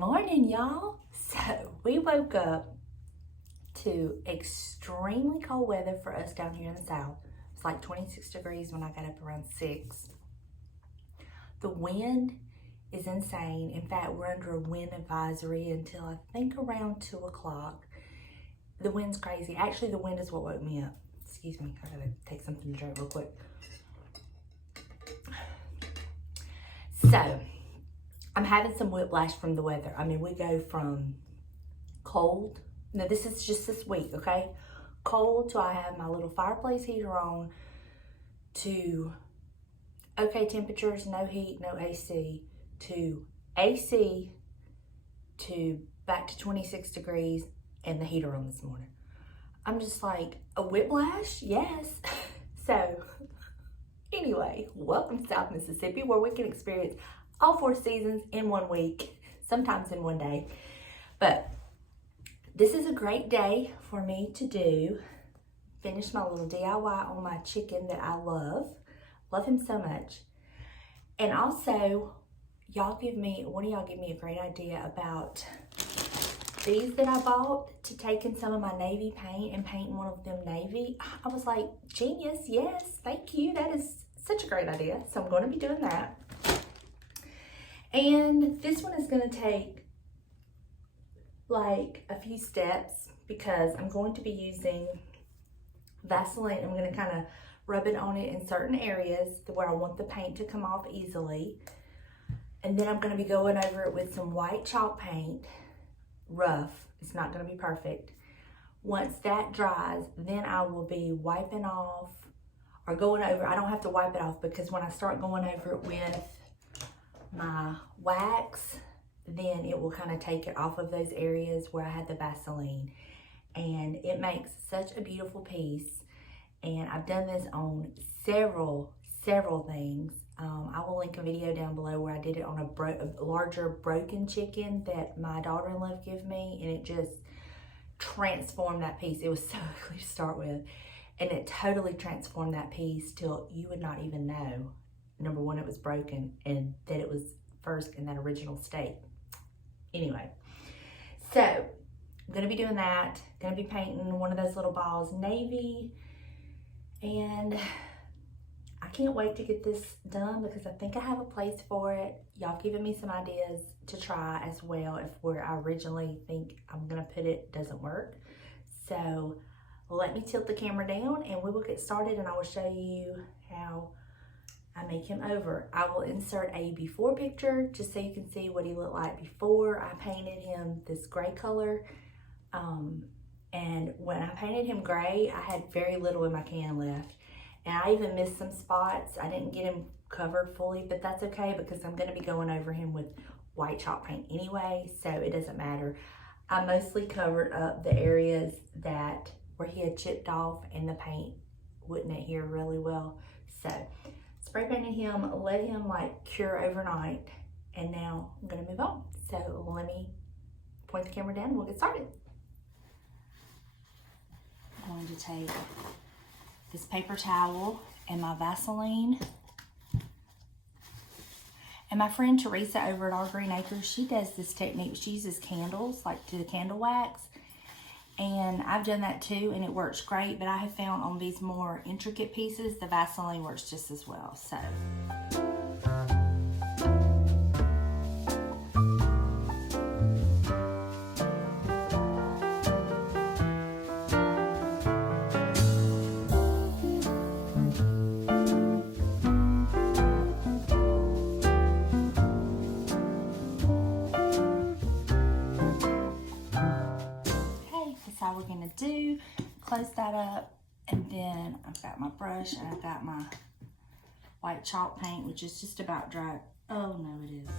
morning, y'all. So we woke up to extremely cold weather for us down here in the south. It's like 26 degrees when I got up around 6. The wind is insane. In fact, we're under a wind advisory until I think around 2 o'clock. The wind's crazy. Actually, the wind is what woke me up. Excuse me, I gotta take something to drink real quick. So, I'm having some whiplash from the weather. I mean, we go from cold. Now, this is just this week, okay? Cold to I have my little fireplace heater on to okay temperatures, no heat, no AC, to AC to back to 26 degrees and the heater on this morning. I'm just like, a whiplash? Yes. So, anyway, welcome to South Mississippi, where we can experience all 4 seasons in 1 week, sometimes in 1 day. But this is a great day for me to finish my little DIY on my chicken that I love him so much. And also, one of y'all give me a great idea about these that I bought to take in some of my navy paint and paint one of them navy. I was like, genius, yes, thank you. That is such a great idea. So I'm going to be doing that. And this one is going to take like a few steps because I'm going to be using Vaseline. I'm going to kind of rub it on it in certain areas where I want the paint to come off easily. And then I'm going to be going over it with some white chalk paint, rough. It's not going to be perfect. Once that dries, then I will be wiping off or going over. I don't have to wipe it off because when I start going over it with my wax, then it will kind of take it off of those areas where I had the Vaseline, and it makes such a beautiful piece. And I've done this on several things. I will link a video down below where I did it on a larger broken chicken that my daughter-in-law gave me, and it just transformed that piece. It was so ugly to start with, and it totally transformed that piece till you would not even know, number one, it was broken, and that it was first in that original state. Anyway, so I'm going to be doing that. Going to be painting one of those little balls navy, and I can't wait to get this done because I think I have a place for it. Y'all given me some ideas to try as well if where I originally think I'm going to put it doesn't work. So let me tilt the camera down and we will get started, and I will show you how I make him over. I will insert a before picture just so you can see what he looked like before. I painted him this gray color. And when I painted him gray, I had very little in my can left. And I even missed some spots. I didn't get him covered fully, but that's okay because I'm going to be going over him with white chalk paint anyway, so it doesn't matter. I mostly covered up the areas where he had chipped off and the paint wouldn't adhere really well. So spray painted him, let him like cure overnight, and now I'm going to move on. So let me point the camera down and we'll get started. I'm going to take this paper towel and my Vaseline. And my friend Teresa over at Our Green Acres, she does this technique. She uses candles, like to the candle wax. And I've done that too, and it works great. But I have found on these more intricate pieces, the Vaseline works just as well. So. We're gonna do, close that up, and then I've got my brush and I've got my white chalk paint, which is just about dry. Oh no, it is.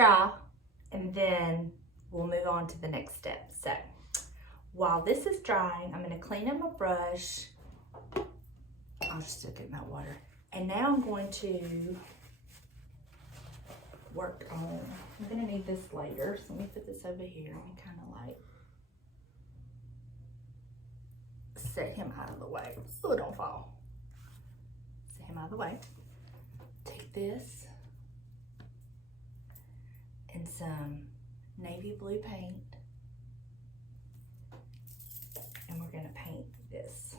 dry, and then we'll move on to the next step. So while this is drying, I'm going to clean up my brush. I'll just stick it in that water. And now I'm going to work on, I'm going to need this later, so let me put this over here. Let me kind of like set him out of the way. Oh, don't fall. Set him out of the way. Take this and some navy blue paint, and we're going to paint this.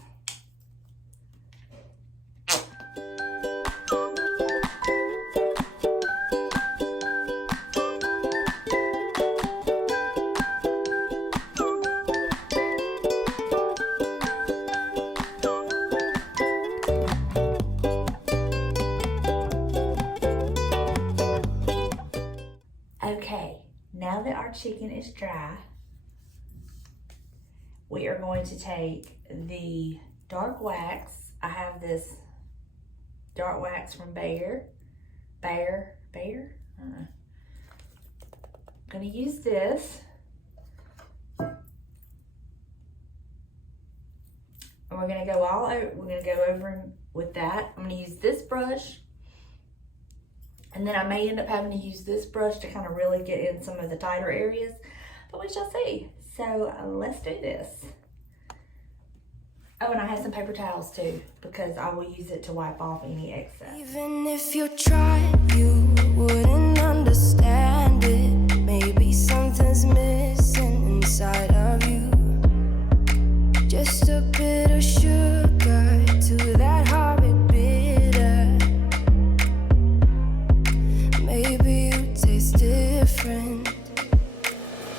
Okay, now that our chicken is dry, we are going to take the dark wax. I have this dark wax from Bear. I'm gonna use this. And we're gonna go all over, we're gonna go over with that. I'm gonna use this brush. And then I may end up having to use this brush to kind of really get in some of the tighter areas, but we shall see. So let's do this. Oh, and I have some paper towels too, because I will use it to wipe off any excess. Even if you tried, you wouldn't understand it. Maybe something's missing inside of you. Just a bit of sugar to that horrid bitter. Maybe you taste different.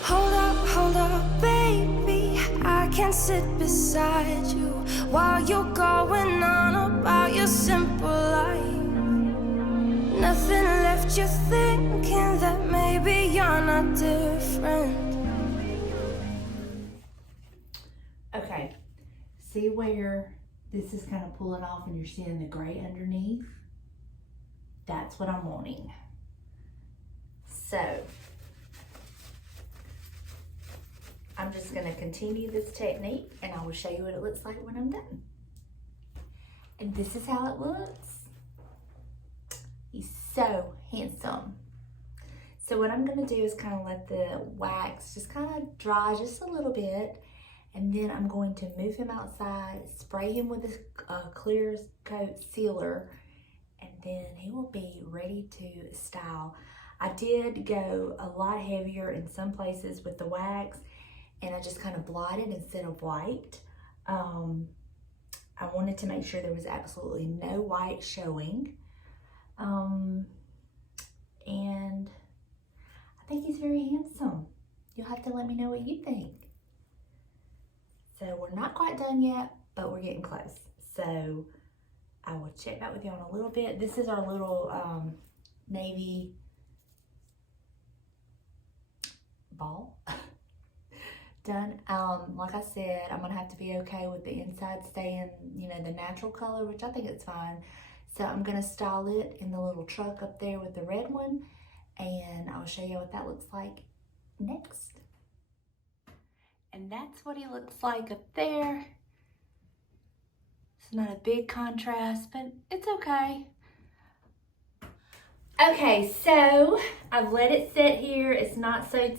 Hold up, baby. I can't sit beside you while you're going on about your simple life. Nothing left you thinking that maybe you're not different. Okay, see where this is kind of pulling off and you're seeing the gray underneath? That's what I'm wanting. So I'm just going to continue this technique, and I will show you what it looks like when I'm done. And this is how it looks. He's so handsome. So what I'm going to do is kind of let the wax just kind of dry just a little bit, and then I'm going to move him outside, spray him with a clear coat sealer, and then he will be ready to style. I did go a lot heavier in some places with the wax, and I just kind of blotted instead of wiped. I wanted to make sure there was absolutely no white showing. And I think he's very handsome. You'll have to let me know what you think. So we're not quite done yet, but we're getting close. So I will check back with you in a little bit. This is our little navy ball. Done. Like I said, I'm gonna have to be okay with the inside staying, you know, the natural color, which I think it's fine. So I'm gonna style it in the little truck up there with the red one, and I'll show you what that looks like next. And that's what he looks like up there. It's not a big contrast, but it's okay. Okay, so I've let it sit here. It's not so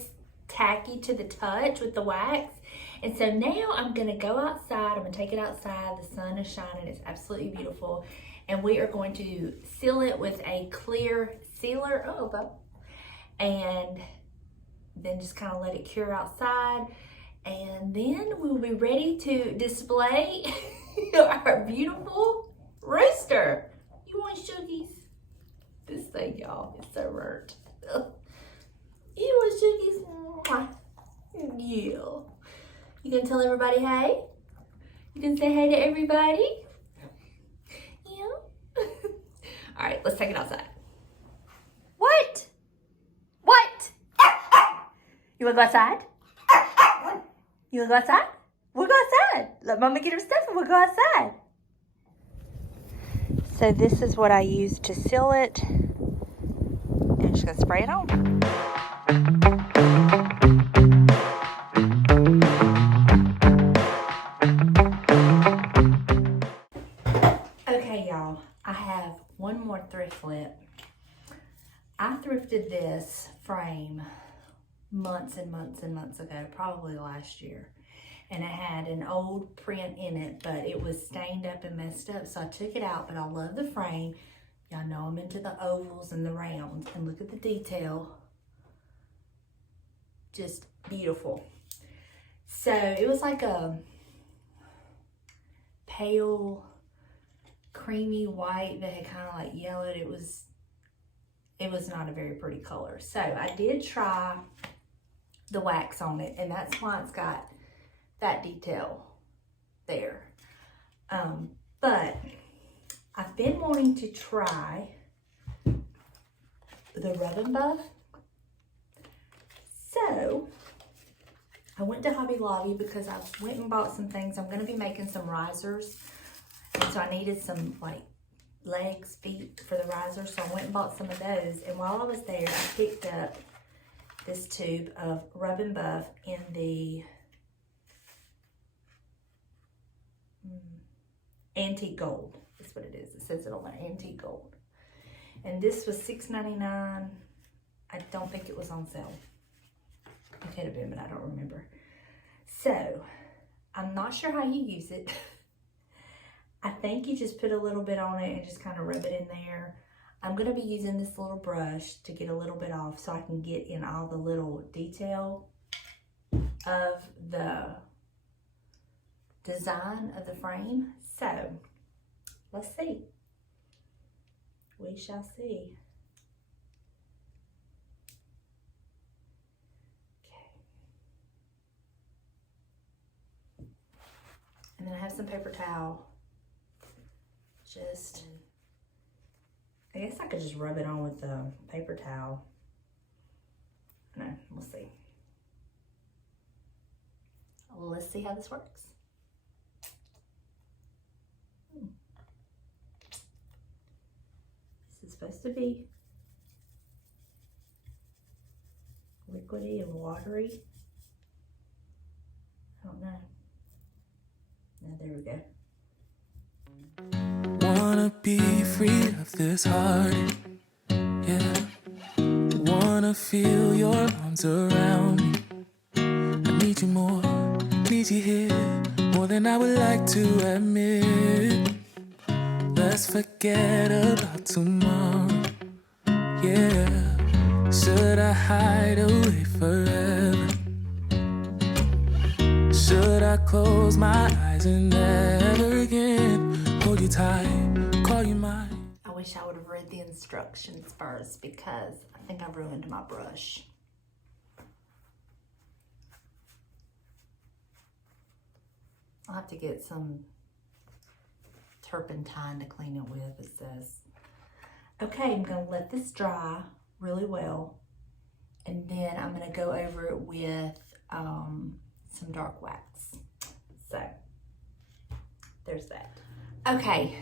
tacky to the touch with the wax, and so now I'm gonna go outside. I'm gonna take it outside. The sun is shining. It's absolutely beautiful, and we are going to seal it with a clear sealer. And then just kind of let it cure outside, and then we'll be ready to display our beautiful rooster. You want shoogies? This thing, y'all, is so burnt. You want shoogies? Yeah. You gonna tell everybody hey? You gonna say hey to everybody? Yeah. All right, let's take it outside. What? What? You wanna go outside? You wanna go outside? We'll go outside. Let Mama get her stuff and we'll go outside. So this is what I use to seal it. And just gonna spray it on. Okay, y'all, I have one more thrift flip. I thrifted this frame months and months and months ago, probably last year. And it had an old print in it, but it was stained up and messed up. So I took it out, but I love the frame. Y'all know I'm into the ovals and the rounds. And look at the detail. Just beautiful. So it was like a pale, creamy white that had kind of like yellowed. It was not a very pretty color. So I did try the wax on it, and that's why it's got that detail there. But I've been wanting to try the rub and buff. So I went to Hobby Lobby because I went and bought some things. I'm going to be making some risers, and so I needed some like legs, feet for the risers. So I went and bought some of those, and while I was there, I picked up this tube of rub and buff in the antique gold. That's what it is. It says it on there, antique gold. And this was $6.99. I don't think it was on sale. It could have been, but I don't remember. So I'm not sure how you use it. I think you just put a little bit on it and just kind of rub it in there. I'm going to be using this little brush to get a little bit off so I can get in all the little detail of the design of the frame. So let's see. We shall see. Okay. And then I have some paper towel. I guess I could just rub it on with the paper towel. No, we'll see. Let's see how this works. This is supposed to be liquidy and watery. I don't know. Now there we go. Wanna be free of this heart, yeah. Wanna feel your arms around me. I need you more, need you here, more than I would like to admit. Let's forget about tomorrow, yeah. Should I hide away forever? Should I close my eyes and never again hold you tight, call you mine? I wish I would have read the instructions first because I think I ruined my brush. I'll have to get some turpentine to clean it with, it says. Okay, I'm going to let this dry really well, and then I'm going to go over it with some dark wax. So there's that. Okay,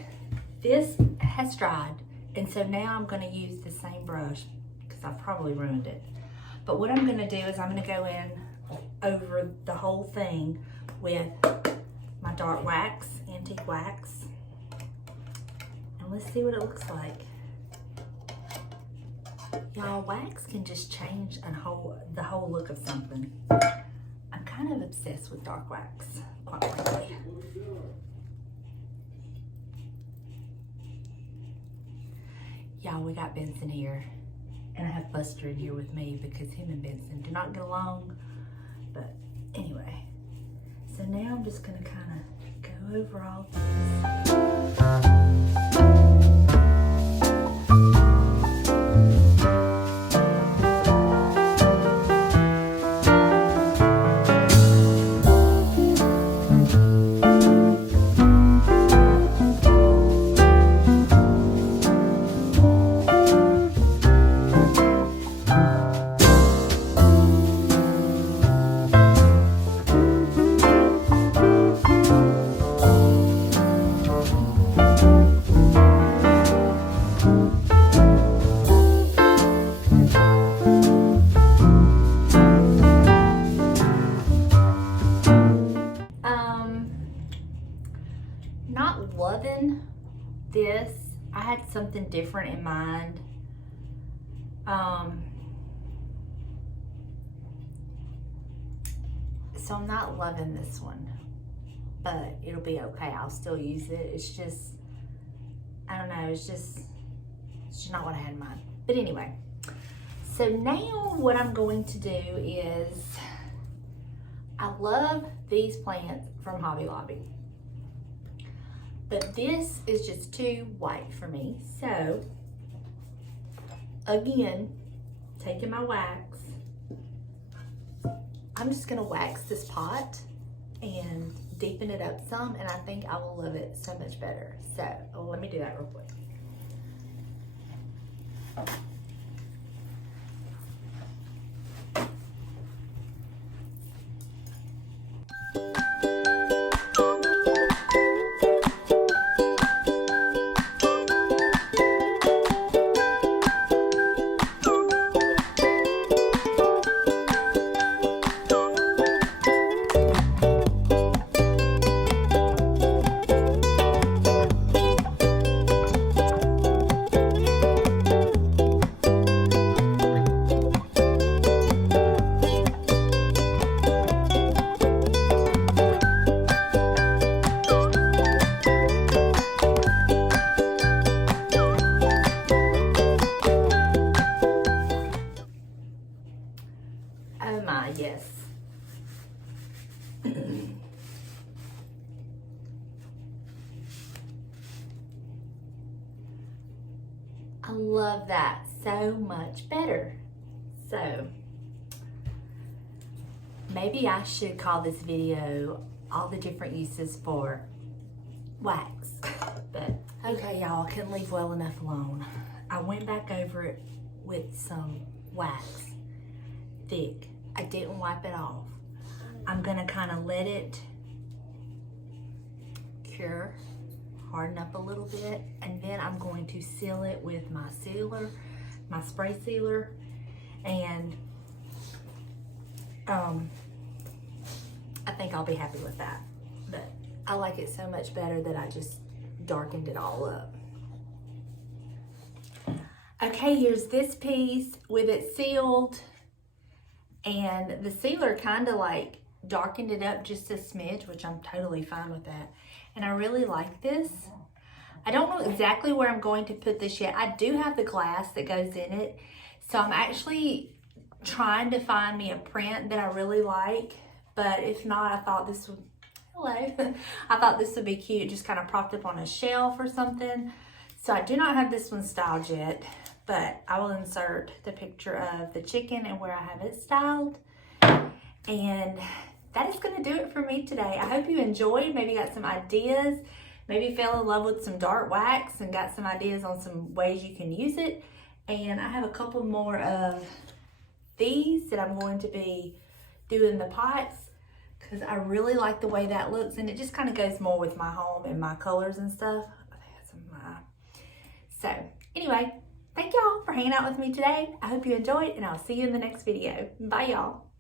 this has dried, and so now I'm going to use the same brush because I've probably ruined it. But what I'm going to do is I'm going to go in over the whole thing with my dark wax, antique wax, and let's see what it looks like. Y'all, wax can just change the whole look of something. I'm kind of obsessed with dark wax, quite frankly. Y'all, we got Benson here, and I have Buster in here with me because him and Benson do not get along. But anyway, so now I'm just gonna kind of go over all this. using this, I had something different in mind. So I'm not loving this one, but it'll be okay. I'll still use it. It's just, I don't know, it's just not what I had in mind. But anyway, so now what I'm going to do is, I love these plants from Hobby Lobby, but this is just too white for me. So again, taking my wax, I'm just gonna wax this pot and deepen it up some, and I think I will love it so much better. So let me do that real quick. Oh my, yes. I love that so much better. So maybe I should call this video all the different uses for wax. But okay, y'all, I couldn't leave well enough alone. I went back over it with some wax, thick. I didn't wipe it off. I'm gonna kind of let it cure, harden up a little bit, and then I'm going to seal it with my sealer, my spray sealer, and I think I'll be happy with that. But I like it so much better that I just darkened it all up. Okay, here's this piece with it sealed, and the sealer kind of like darkened it up just a smidge, which I'm totally fine with that. And I really like this. I don't know exactly where I'm going to put this yet. I do have the glass that goes in it, so I'm actually trying to find me a print that I really like. But if not, I thought this would, hello, I thought this would be cute, just kind of propped up on a shelf or something. So I do not have this one styled yet, but I will insert the picture of the chicken and where I have it styled. And that is going to do it for me today. I hope you enjoyed, maybe got some ideas, maybe fell in love with some dark wax and got some ideas on some ways you can use it. And I have a couple more of these that I'm going to be doing the pots, because I really like the way that looks, and it just kind of goes more with my home and my colors and stuff. So anyway, thank y'all for hanging out with me today. I hope you enjoyed, and I'll see you in the next video. Bye, y'all.